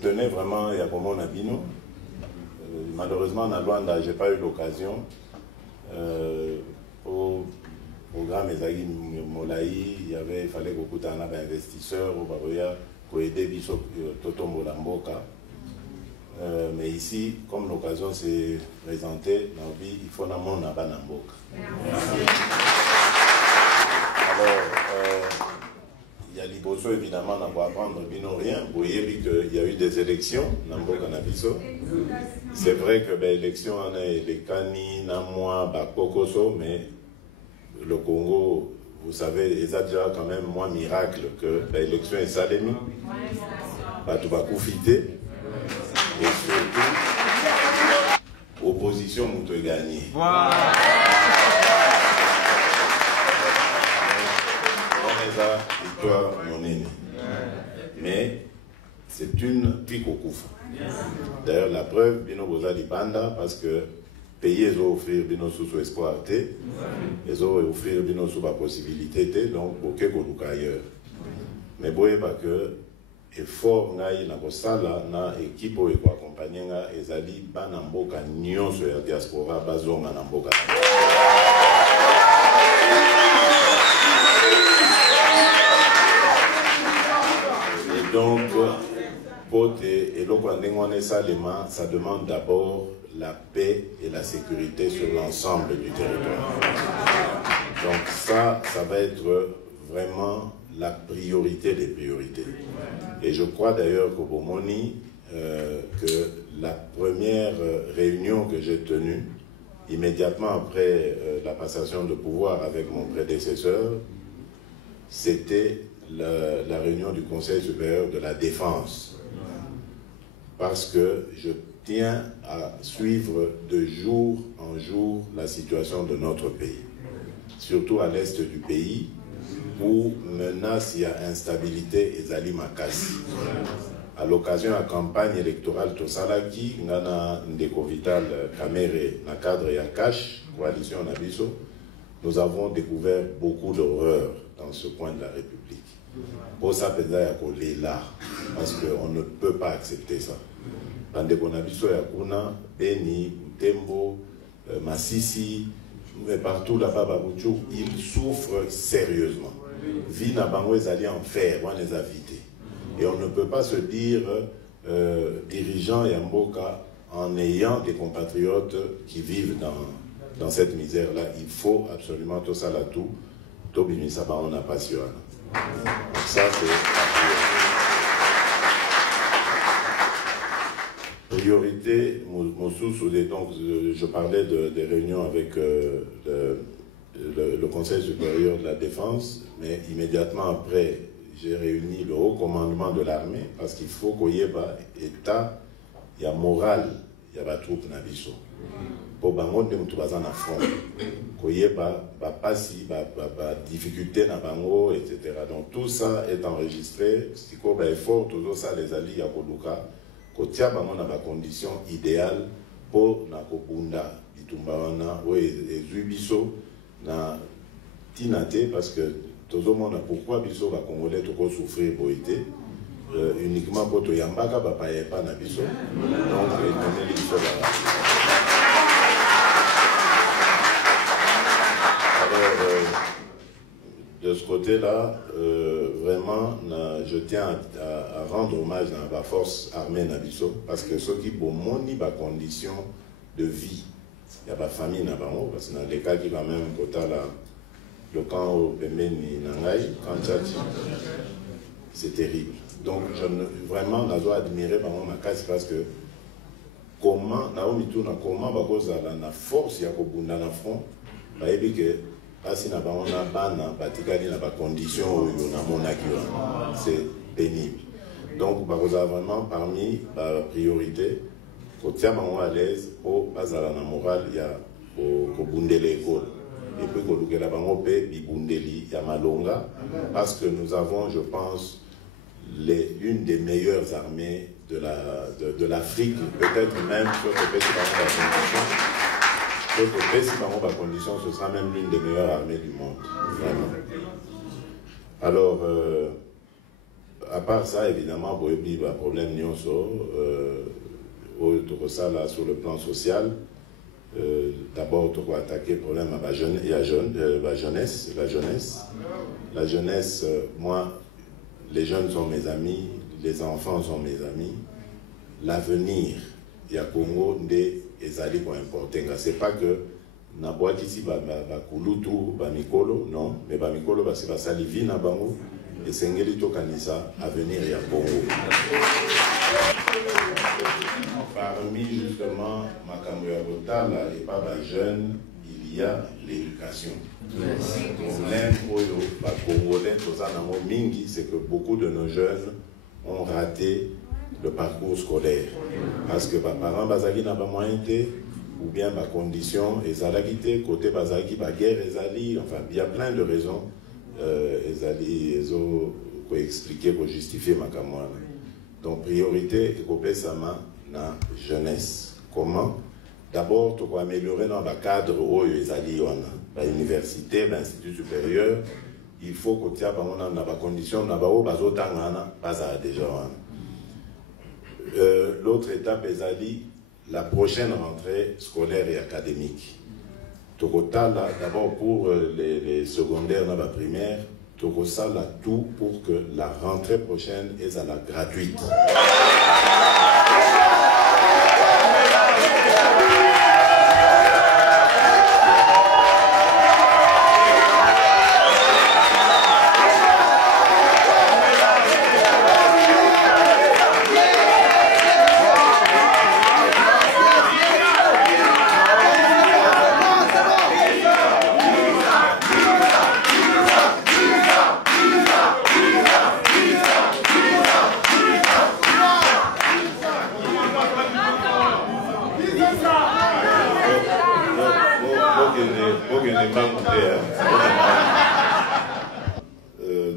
Je tenais vraiment à comment Nabino. Malheureusement, à Luanda, je n'ai pas eu l'occasion. Au programme Ezagi Molaï, il fallait beaucoup d'investisseurs au Baroya pour aider Biso Toto Molamboka. Mais ici, comme l'occasion s'est présentée, il faut n'avoir Nabanamboka. Alors, il y a l'Iboso, évidemment, on va apprendre bino rien. Vous voyez qu'il y a eu des élections, Namboka Nabiso. C'est vrai que l'élection, on a les Kani, Namwa, Bakokoso, mais le Congo, vous savez, il y a déjà quand même moins miracle que l'élection est salémie. Tu vas profiter. Et surtout, opposition, vous te gagnez. Victoire monnaie. Mais c'est une pique au coup. D'ailleurs, la preuve, Bino Boza di Banda, parce que pays, ils ont offert Bino sous espoir, ils ont offert Bino sous la possibilité, donc, aucun qu'on ailleurs. Mais vous voyez pas que effort ngai na kosala na équipe oyo accompagner nga ezali bana mboka nyonso ya diaspora bazonga na mboka. Et donc ça demande d'abord la paix et la sécurité sur l'ensemble du territoire. Donc ça va être vraiment la priorité des priorités. Et je crois d'ailleurs qu'au Bomoni, que la première réunion que j'ai tenue, immédiatement après la passation de pouvoir avec mon prédécesseur, c'était la réunion du Conseil supérieur de la défense. Parce que je tiens à suivre de jour en jour la situation de notre pays. Surtout à l'est du pays, où menace, il y a instabilité et Zali Makasi. À l'occasion de la campagne électorale Tosalaki, Nana Ndeko Vital Kamere, na cadre Yakash, coalition Nabiso, nous avons découvert beaucoup d'horreurs dans ce coin de la République. Pour ça, il là, parce qu'on ne peut pas accepter ça. Dans Ndeko Nabiso, Yakuna, Beni, Butembo, Massissi, mais partout là-bas, Babouchou, ils souffrent sérieusement. Vie n'a pas allé en fer, on les a vidés. Et on ne peut pas se dire dirigeant Yamboka en ayant des compatriotes qui vivent dans cette misère-là. Il faut absolument tout ça là tout. Tobi Misaba, on n'a pas su. Ça, c'est la priorité. Donc, je parlais des réunions avec le Conseil supérieur de la défense, mais immédiatement après, j'ai réuni le haut commandement de l'armée, parce qu'il faut qu'il y ait un état, il y a morale, il y a des troupes nabiso. Pour bango de mutu bazana front, qu'il y ait des difficultés na bango, etc. Donc tout ça est enregistré. Si qu'on a effort, tout ça les alliés à Koluka, qu'on tient bango na condition idéale pour na kopunda bitumbawana ou ezubiso na tinate, parce que tout le monde a pourquoi biso va congolais tout souffrir boité uniquement pour to yambaka ba pas na biso, donc donner les biso là. Alors de ce côté-là, vraiment, je tiens à rendre hommage à la force armée na biso, parce que ceux qui pour moni ba condition de vie, il y a pas famille na bango, parce que dans les cas qui quand même kota là le camp au Pemeni Nangai, Kanchati, c'est terrible. Donc, vraiment, je dois admirer ma casse, parce que comment, Naomi Touna, comment, la force, il y a beaucoup dans le front, il que si on a des conditions où on a mon accueil, c'est pénible. Donc, vraiment, parmi les priorités, pour tient à l'aise, pour pas à la morale, il y a au Bundé l'école. Et puis, il y a Bibundeli, Yamalonga, parce que nous avons, je pense, une des meilleures armées de l'Afrique, peut-être même sur le condition, ce sera même l'une des meilleures armées du monde. Vraiment. Alors, à part ça, évidemment, il y a un problème là sur le plan social. D'abord, on va attaquer le problème à la jeunesse. La jeunesse, moi, les jeunes sont mes amis, les enfants sont mes amis. L'avenir, il y a Congo, des ezali pour importer. C'est pas que na boîte ici, bakulutu, bamikolo, non, mais bamikolo, c'est pas ça, livi na bango, et sengeli to kanisa, avenir, il y a Congo. Parmi justement Makambo ya Botala et pas les jeunes, il y a l'éducation. Le problème congolais, c'est que beaucoup de nos jeunes ont raté le parcours scolaire. Parce que les parents n'ont pas moyen, ou bien les conditions, ils côté bazaki, la guerre, enfin, il y a plein de raisons. Ils ont expliqué pour justifier ma camoine. Donc, priorité, c'est la jeunesse. Comment? D'abord, tu vas améliorer dans le cadre où ils ont l'université, l'institut supérieur. Il faut que tu aies des conditions, déjà. L'autre étape est la prochaine rentrée scolaire et académique. D'abord pour les secondaires dans la primaire, tu as tout pour que la rentrée prochaine est à la gratuite.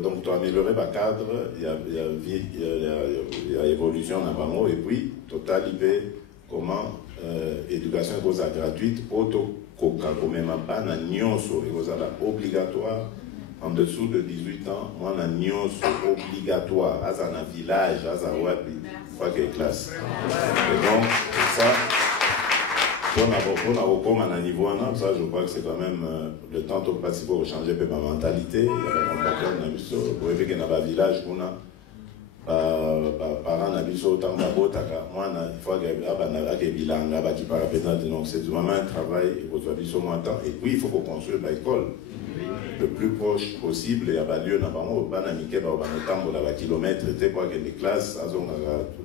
Donc, tu as amélioré le cadre, il y a évolution dans le bango, et puis, tu as comment éducation est gratuite, pour même pas obligatoire, en dessous de 18 ans, moi, on obligatoire, à un village, à un classe. Et donc, ça, pour un niveau ça, je crois que c'est quand même le temps de passer pour changer ma mentalité. Il y a un paquet de nabiso, pour éviter qu'il y ait un village, parents nabiso, tant d'abotaka, moi, il faut qu'il y ait un bilan, qui parapénate, donc c'est vraiment un travail, il faut que moins temps. Et puis, il faut construire l'école le plus proche possible. Il y a lieu, dans kilomètres, des classes,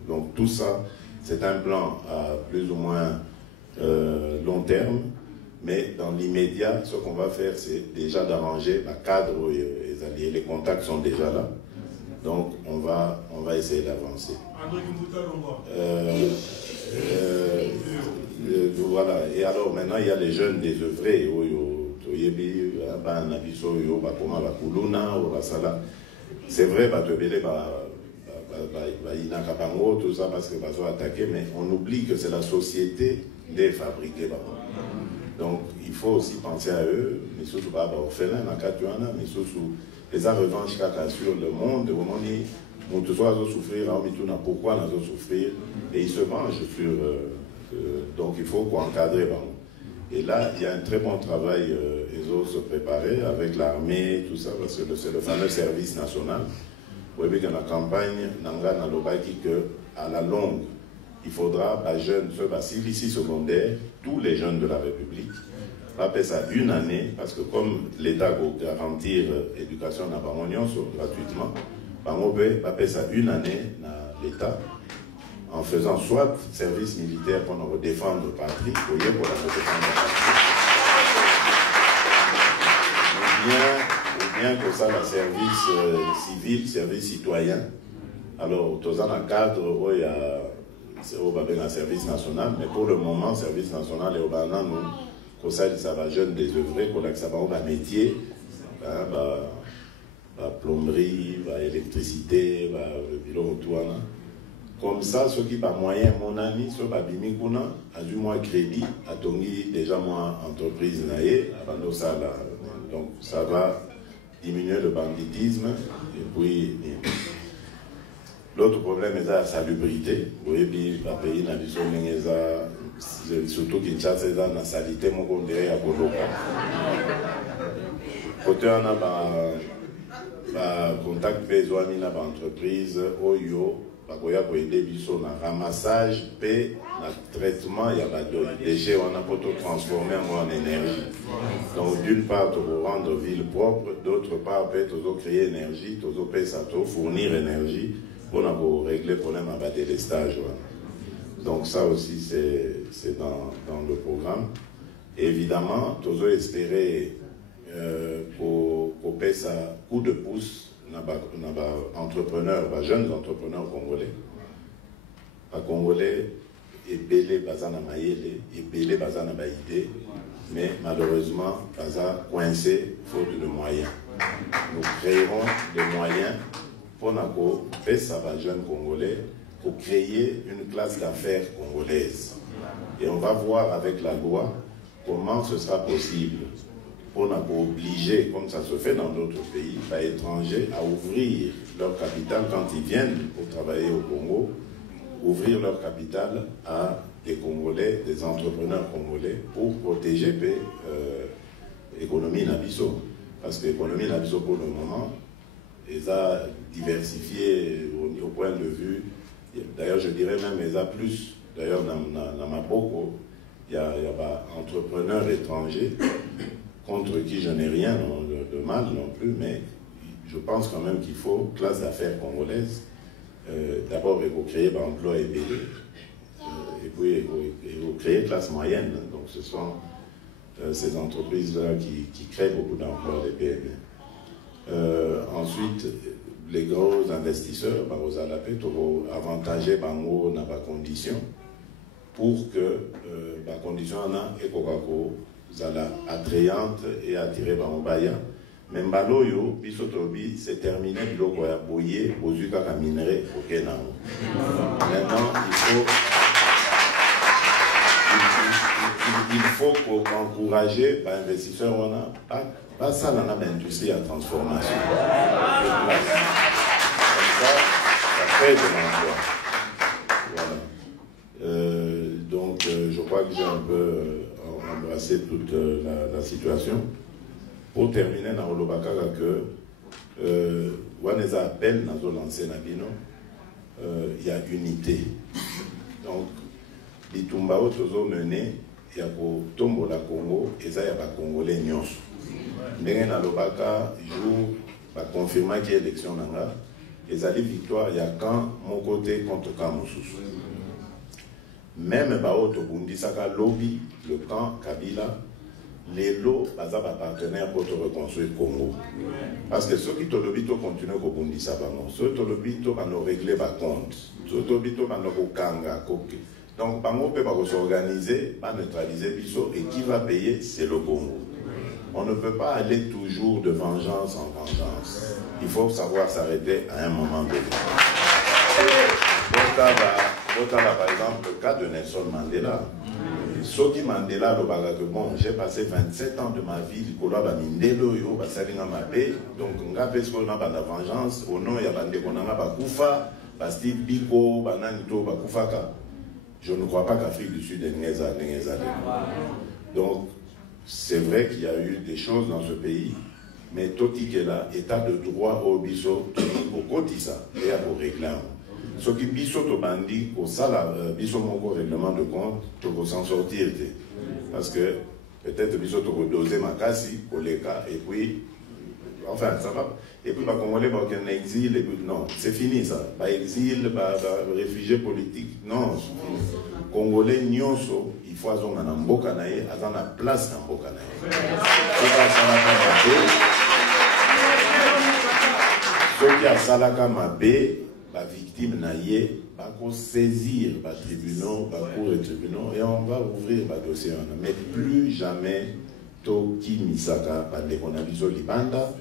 donc tout ça, c'est un plan à plus ou moins long terme, mais dans l'immédiat, ce qu'on va faire, c'est déjà d'arranger le cadre où les alliés, les contacts sont déjà là. Donc, on va essayer d'avancer. Voilà. Et alors, maintenant, il y a les jeunes désœuvrés. C'est vrai, tout ça parce que attaquer, mais on oublie que c'est la société des fabriqués. Donc il faut aussi penser à eux, mais surtout pas orphelins, mais surtout les revanches sur le monde, au moment où tout soit souffrir, pourquoi nous souffrir, et ils se vengent sur. Donc il faut encadrer. Et là, il y a un très bon travail, ils ont se préparer avec l'armée, tout ça, parce que c'est le fameux service national. Vous voyez que dans la campagne, à la longue, il faudra, jeunes, ceux ici secondaire, tous les jeunes de la République, après ça une année, parce que comme l'État va garantir l'éducation dans gratuitement, après ça une année dans l'État, en faisant soit service militaire pour nous défendre la patrie, pour la défendre la patrie, ou bien que ça, le service civil, service citoyen. Alors, tout ça dans le cadre où il y a un service national, mais pour le moment, le service national est au Bana, nous, comme ça va jeune désœuvré, qu'on a ça va un métier, plomberie, électricité, bureau tout. Comme ça, ceux qui n'ont pas moyen, mon ami, ceux qui ont du moins crédit, a déjà moins entreprise, donc ça va diminuer le banditisme, et puis L'autre problème est la salubrité. Oui, puis le pays n'a surtout Kinshasa est dans la salité, mon condé à Boloka. Côté on a contact besoin d'une entreprise Oyo, bakoya ko aider biso na ramassage et na traitement ya ba déchets on a pour transformer en énergie. Donc d'une part pour rendre ville propre, d'autre part peut créer énergie, pour fournir énergie pour régler le problème à délestage. Donc ça aussi c'est dans le programme. Et évidemment, tous espérer pour payer ça coup de pouce entrepreneurs, jeunes entrepreneurs congolais. Les Congolais et belé bazana maïle et belé bazana baïdé, mais malheureusement baza coincé faute de moyens. Nous créerons des moyens pour payer ça jeunes congolais pour créer une classe d'affaires congolaise. Et on va voir avec la loi comment ce sera possible pour obliger, comme ça se fait dans d'autres pays, à étrangers à ouvrir leur capital quand ils viennent pour travailler au Congo, ouvrir leur capital à des Congolais, des entrepreneurs congolais pour protéger l'économie Nabiso. Parce que l'économie Nabiso pour le moment, ils ont diversifié au point de vue. D'ailleurs, je dirais même, ils ont plus. D'ailleurs, dans ma boko, il y a des entrepreneurs étrangers contre qui je n'ai rien de mal non plus, mais je pense quand même qu'il faut classe d'affaires congolaise. D'abord, il faut créer l'emploi et puis il faut créer classe moyenne. Donc, ce sont ces entreprises-là qui créent beaucoup d'emplois, les PME. Ensuite, les gros investisseurs, vous allez avantager dans les conditions pour que les conditions soient attrayantes et attirer les baya. Mais mbaloyo, bisotobi, c'est terminé, biloko ya boye, bozuka ka minerai, ok nango. Maintenant, il faut encourager les investisseurs, on a pas ça dans l'industrie à transformation. Comme ça crée de l'emploi. Voilà. Donc, je crois que j'ai un peu embrassé toute la situation. Pour terminer, dans le Bakara, que Waneza appelle dans le lancé Nabino, il y a unité. Donc, les Tumbao Tozo mené, il y a pour Tombo la Congo, et ça, il y a pas Congolais Nyos. Mais dans le Bakara, jour, va confirmer qu'il y a élection nanga, et ça dit victoire, il y a quand mon côté contre Kamoussous. Même Bao Tobundi Saka lobby, le camp Kabila, les lots, bazar partenaires pour te reconstruire le Congo. Parce que ceux qui te lobby, continuent à Bundi Sabano. Ceux qui te lobby, ils vont régler leurs comptes. Ceux qui te lobby, ils vont kanga. Donc, Bango peut s'organiser, pas neutraliser Bisso, et qui va payer, c'est le Congo. On ne peut pas aller toujours de vengeance en vengeance. Il faut savoir s'arrêter à un moment donné. Par exemple, le cas de Nelson Mandela. Soki Mandela, bon, j'ai passé 27 ans de ma vie, donc la vengeance, au nom, il y a Bakufa, Basti Biko, Bananito, Bakufaka. Je ne crois pas qu'Afrique du Sud est Néza. Donc, c'est vrai qu'il y a eu des choses dans ce pays, mais Toti Kela, état de droit au biso, au Kotisa, et à vos réglages. Ce qui biso to bandi au sala biso mon règlement de compte pour s'en sortir, parce que peut-être biso to doser ma casse pour les cas et puis enfin ça va et puis Congolais en exil et puis non c'est fini ça pas exil pas réfugié politique non Congolais nyonso il faut azon na mboka na ye azan na place na mboka na ye ceux qui a salaka mabe la victime naïe va saisir les tribunaux, les cours et tribunaux, et on va ouvrir le dossier. Mais plus jamais, Toki Misaka, par l'économie libanda,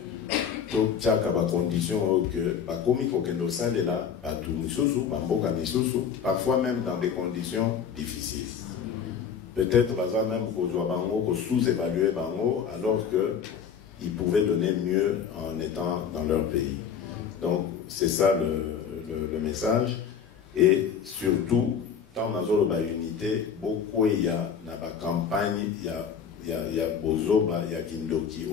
Tokchaka, par condition que, par commis qu'aucun salle est là, par tout Misusu, par Mboka Misusu, parfois même dans des conditions difficiles. Peut-être, même qu'on doit sous-évaluer Bango, alors qu'ils pouvaient donner mieux en étant dans leur pays. Donc, c'est ça le message. Et surtout, dans la unité, beaucoup il y a dans la campagne, il y a Bozoba, il y a Kindoki,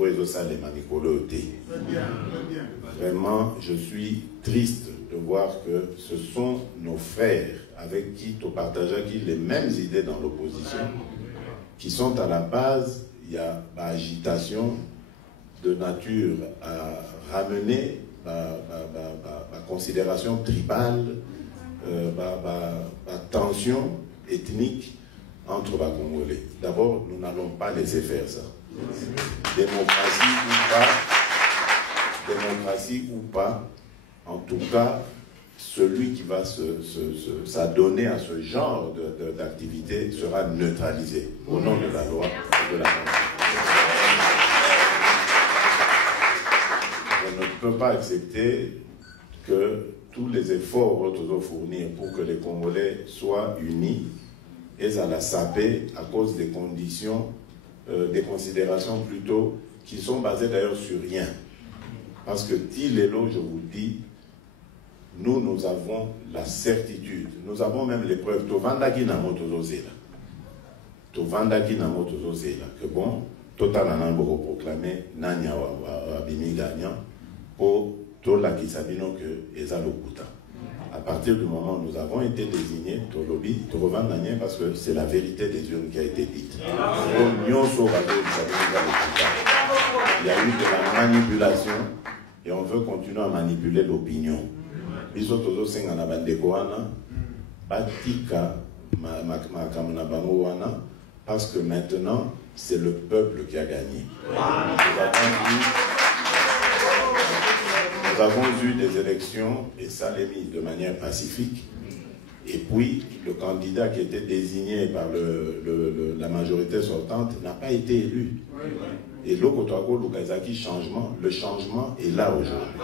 Vraiment, je suis triste de voir que ce sont nos frères avec qui tu partages les mêmes idées dans l'opposition, qui sont à la base, il y a l'agitation de nature à ramener la considération tribale, la tension ethnique entre les Congolais. D'abord, nous n'allons pas laisser faire ça. Démocratie ou pas, en tout cas, celui qui va s'adonner à ce genre d'activité sera neutralisé au nom de la loi et de la Constitution. On ne peut pas accepter que tous les efforts vont fournir pour que les Congolais soient unis et à la saper à cause des conditions, des considérations plutôt qui sont basées d'ailleurs sur rien. Parce que Tilélo, je vous dis, nous avons la certitude, nous avons même les preuves. Tovandaki na motozozela. Tovandaki na motozozela. Que bon, total en pour proclamer Nanya Abimi gagnant pour tout la qui sabino que Eza Lokuta. À partir du moment où nous avons été désignés, Tolobi, Trovandanya, parce que c'est la vérité des urnes qui a été dite. Il y a eu de la manipulation et on veut continuer à manipuler l'opinion. Parce que maintenant, c'est le peuple qui a gagné. Nous avons eu des élections, et ça l'est mis de manière pacifique. Et puis, le candidat qui était désigné par la majorité sortante n'a pas été élu. Et le changement est là aujourd'hui.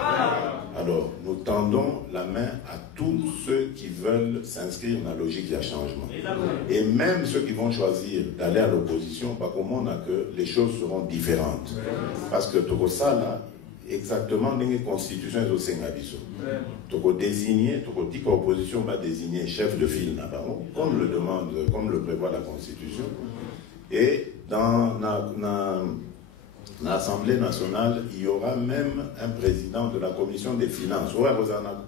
Alors, nous tendons la main à tous ceux qui veulent s'inscrire dans la logique du changement. Et même ceux qui vont choisir d'aller à l'opposition, pas comme on a que les choses seront différentes. Parce que tout ça, là, exactement, dans les constitutions, tu désigner, tu dis que l'opposition va désigner chef de file, comme le demande, comme le prévoit la Constitution. Et dans l'Assemblée nationale, il y aura même un président de la commission des finances. Ouais, vous avez un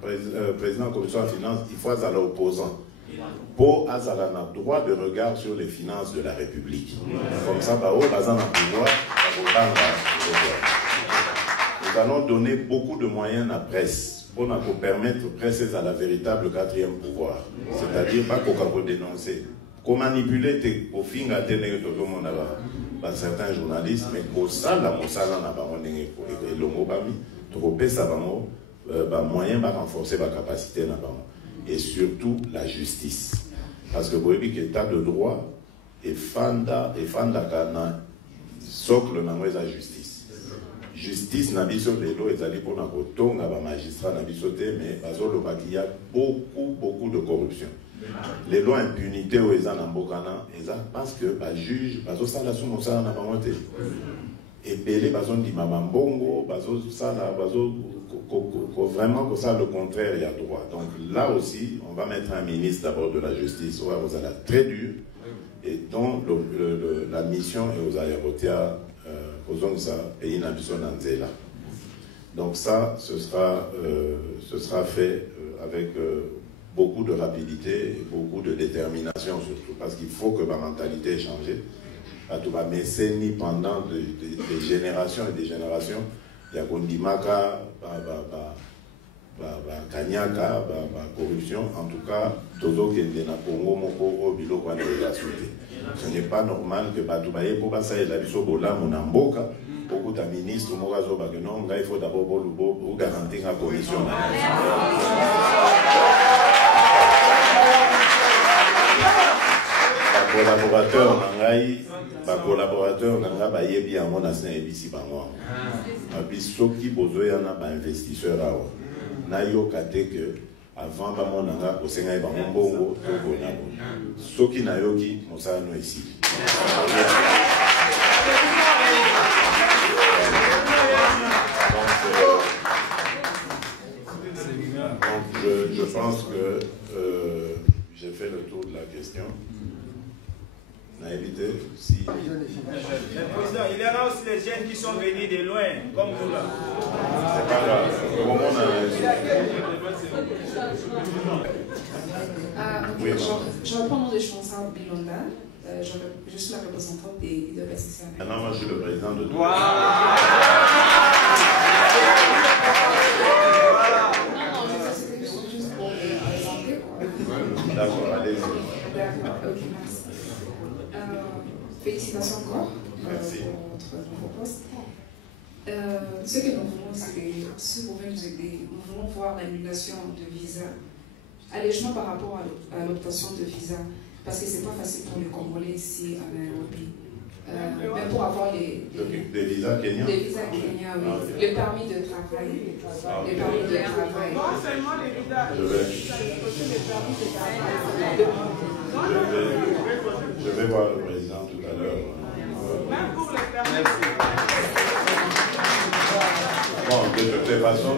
président de la commission des finances, il faut aller opposant. Pour avoir un droit de regard sur les finances de la République. Comme ça, pouvoir. Nous allons donner beaucoup de moyens à la presse pour nous permettre de presser à la véritable quatrième pouvoir. C'est-à-dire pas qu'on peut dénoncer. Qu'on manipule au fin à tenir tout le monde par certains journalistes, mais pour ça, la moyen va renforcer la capacité. Et surtout la justice. Parce que vous voyez que l'état de droit est fanda kana socle dans la justice. Justice n'a pas de l'eau, et pour la magistrat n'a pas mais il y a beaucoup de corruption. Les lois impunité aux gens en Bokana, parce que les juges, ça la somme ça n'a pas monté. Et belé bazon di mabambongo, bazon ça là, bazon vraiment que ça le contraire il y a droit. Donc là aussi, on va mettre un ministre d'abord de la justice, on va vous aller très dur, et dont la mission est aux aéroports, aux ongs pays n'habitons là. Donc ça, ce sera fait avec beaucoup de rapidité et beaucoup de détermination surtout, parce qu'il faut que ma mentalité ait changé. À tout va mécénie pendant des générations et des générations, il y a Gondimaka, Kanyaka, corruption, en tout cas, Tozo Kendena Congo, Moko, Obilo, ce n'est pas normal que Batoubaye, pour passer la Bisobola, Monamboka, beaucoup de ministres, Morazo Bagenon, il faut d'abord vous garantir la commission. Collaborateur nanga ba yebi yango na sina ebisi bango soki bozoya na ba investisseur awa na yoka te que avant ba monanga kosenga ba mbongo to bonabo soki na yoki mosala no ici. Donc je autour de la question. On a évité si... Le président, il y en a aussi les jeunes qui sont venus de loin, comme nous là. C'est pas grave. Au moment on a... Je reprends le nom de Chansa Bilonda. Je suis la représentante de l'SCCA. Maintenant, moi, je suis le président de tout. Non, c'était juste pour les présenter. D'accord, allez-y. D'accord, ok, merci. Félicitations encore pour votre nouveau poste. Ce que nous voulons, c'est que si vous pouvez nous aider, nous voulons voir l'annulation de visa, allègement par rapport à l'obtention de visa, parce que ce n'est pas facile pour les Congolais ici à Nairobi. Mais pour avoir des visas kenyans. Des visas kenyans, oui. Le permis de travail. Le permis de travail. Non seulement les visas, je vais voir le président tout à l'heure. même pour les permis. Bon, de toutes les façons,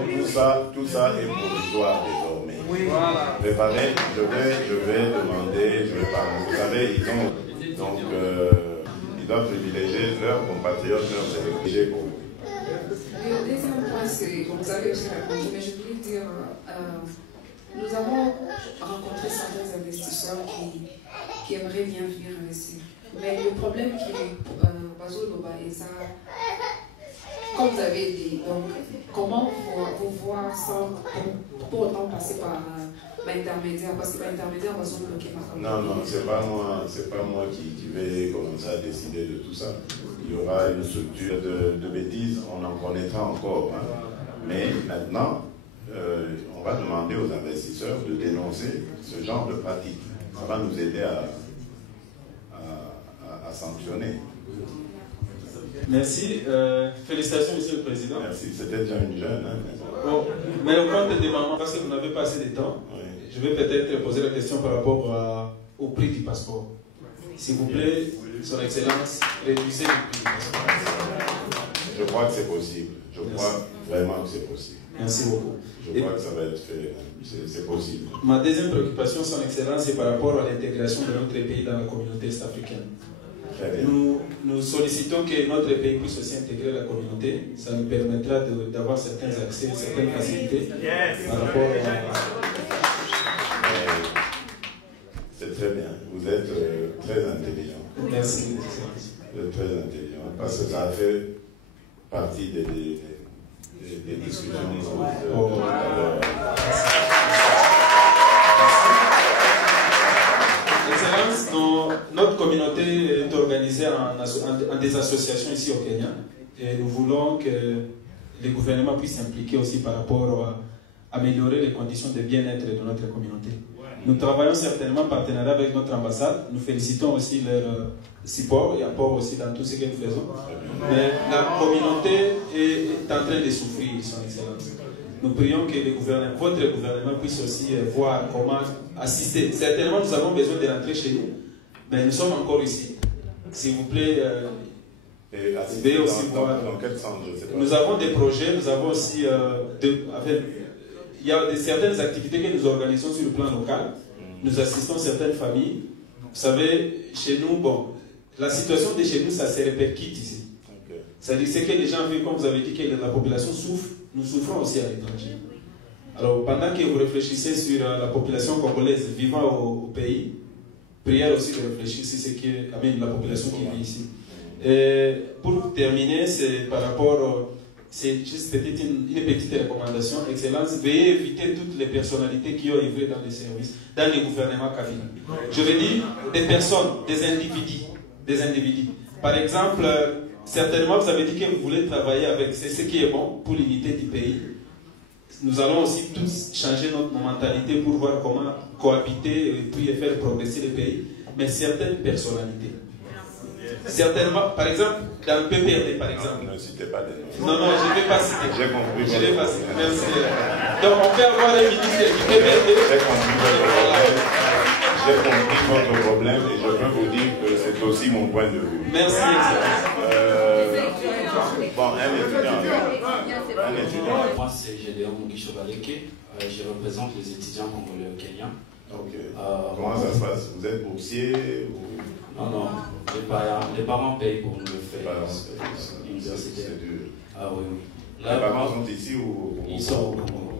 tout ça est provisoire désormais. Oui, voilà. Préparez, je vais demander, je vais parler. Vous savez, ils doivent privilégier leurs compatriotes, leurs électeurs pour vous. Le deuxième point, c'est, vous avez aussi répondu, mais je voulais dire, nous avons rencontré certains investisseurs qui aimeraient bien venir investir. Mais le problème qui est, Bazoloba et ça, comme vous avez dit, donc, comment vous voir sans pour autant passer par l'intermédiaire, parce que l'intermédiaire va se bloquer par Non, c'est pas moi qui vais commencer à décider de tout ça. Il y aura une structure de bêtises, on en connaîtra encore. Hein. Mais maintenant, on va demander aux investisseurs de dénoncer ce genre de pratique. Ça va nous aider à sanctionner. Merci. Félicitations, Monsieur le Président. Merci. C'était déjà une jeune. Hein, bon, mais au compte des mamans, parce que vous n'avez pas assez de temps, oui. Je vais peut-être poser la question par rapport au prix du passeport. S'il vous plaît, Son Excellence, réduisez le prix du passeport. Je crois que c'est possible. Je crois vraiment que c'est possible. Merci beaucoup. Je crois que ça va être fait. C'est possible. Ma deuxième préoccupation, Son Excellence, c'est par rapport à l'intégration de notre pays dans la communauté est-africaine. Nous sollicitons que notre pays puisse aussi intégrer la communauté. Ça nous permettra d'avoir certains accès, certaines facilités par rapport à... C'est très bien. Vous êtes très intelligent. Merci. Vous êtes très intelligent. Parce que ça a fait partie des discussions tout à l'heure. Excellence, notre communauté est organisée en des associations ici au Kenya et nous voulons que les gouvernements puissent s'impliquer aussi par rapport à améliorer les conditions de bien-être de notre communauté. Nous travaillons certainement en partenariat avec notre ambassade. Nous félicitons aussi leur support et apport aussi dans tout ce que nous faisons. Mais la communauté est en train de souffrir, Son Excellence. Nous prions que votre gouvernement puisse aussi voir comment assister. Certainement, nous avons besoin de rentrer chez nous, mais nous sommes encore ici. S'il vous plaît, veuillez aussi voir. Dans quel sens, je sais pas. Nous avons des projets, nous avons aussi... il y a certaines activités que nous organisons sur le plan local. Nous assistons certaines familles. Vous savez, chez nous, bon, la situation de chez nous, ça se répercute ici. C'est-à-dire ce que les gens vivent, comme vous avez dit, que la population souffre, nous souffrons aussi à l'étranger. Alors, pendant que vous réfléchissez sur la population congolaise vivant au pays, prière aussi de réfléchir sur ce qui amène la population qui vit ici. Et pour terminer, c'est par rapport... C'est juste une petite recommandation. Excellence, veuillez éviter toutes les personnalités qui ont œuvré dans les services, dans les gouvernements kabila. Je veux dire des personnes, des individus. Par exemple, certainement vous avez dit que vous voulez travailler avec, c'est ce qui est bon pour l'unité du pays. Nous allons aussi tous changer notre mentalité pour voir comment cohabiter et puis faire progresser le pays. Mais certaines personnalités. Certainement, par exemple, dans le PPRD, par exemple. Ne citez pas des noms. Non, je ne vais pas citer. J'ai compris. Je ne vais pas citer. Merci. Donc, on peut avoir les ministres du PPRD. J'ai compris votre problème et je peux vous dire que c'est aussi mon point de vue. Merci, Excellence. Bon, un étudiant. Moi, c'est Gédéon Mugisho Baleke. Je représente les étudiants congolais au Kenya. Ok. Comment ça se passe? Vous êtes boursier ou... Non, non. Les parents payent pour nous le faire. L'université. C'est dur. Ah oui, oui. Là, les parents sont ici ou... Ils sont au Congo.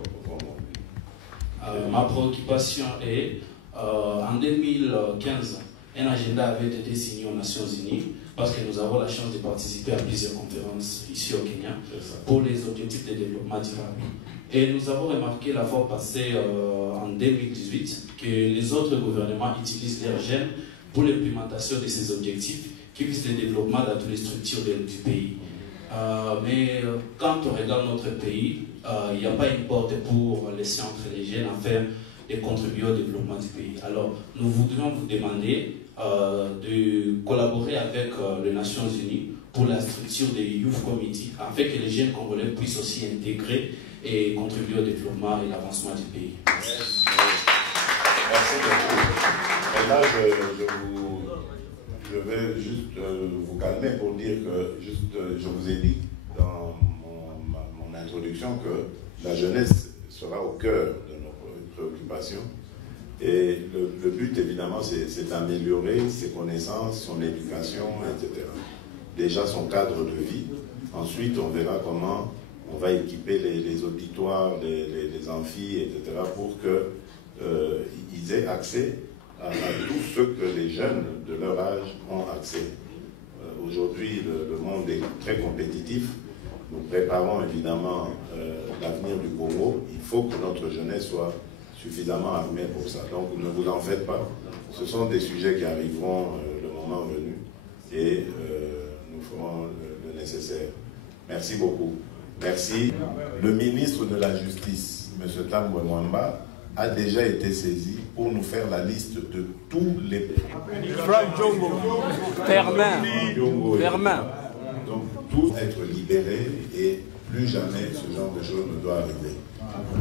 Ma préoccupation est, en 2015, un agenda avait été signé aux Nations Unies parce que nous avons la chance de participer à plusieurs conférences ici au Kenya pour les objectifs de développement durable. Et nous avons remarqué la fois passée, en 2018, que les autres gouvernements utilisent leurs jeunes pour l'implémentation de ces objectifs qui visent le développement dans toutes les structures du pays. Mais quand on regarde notre pays, il n'y a pas une porte pour laisser entrer les jeunes afin de contribuer au développement du pays. Alors, nous voudrions vous demander de collaborer avec les Nations Unies pour la structure des Youth Committee, afin que les jeunes Congolais puissent aussi intégrer et contribuer au développement et l'avancement du pays. Merci beaucoup. Et là, je vais juste vous calmer pour dire que, je vous ai dit dans mon introduction que la jeunesse sera au cœur de nos préoccupations. Et le but, évidemment, c'est d'améliorer ses connaissances, son éducation, etc. Déjà son cadre de vie. Ensuite, on verra comment on va équiper les auditoires, les amphis, etc. pour qu'ils aient accès à tout ce que les jeunes de leur âge ont accès. Aujourd'hui, le monde est très compétitif. Nous préparons évidemment l'avenir du Congo. Il faut que notre jeunesse soit suffisamment armée pour ça. Donc ne vous en faites pas. Ce sont des sujets qui arriveront le moment venu et nous ferons le nécessaire. Merci beaucoup. Merci. Le ministre de la Justice, M. Tambwe Mwamba, a déjà été saisi pour nous faire la liste de tous les... Franck Djongo, Fermin. Donc, tous être libérés et plus jamais ce genre de choses ne doit arriver.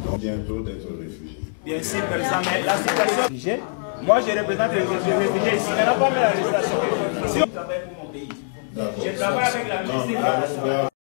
Donc, bientôt d'être réfugiés. Bien sûr, mais la situation... Moi, je représente les réfugiés ici. Il n'y en a pas mis la législation. Si on travaille pour mon pays, je travaille avec la ministre de la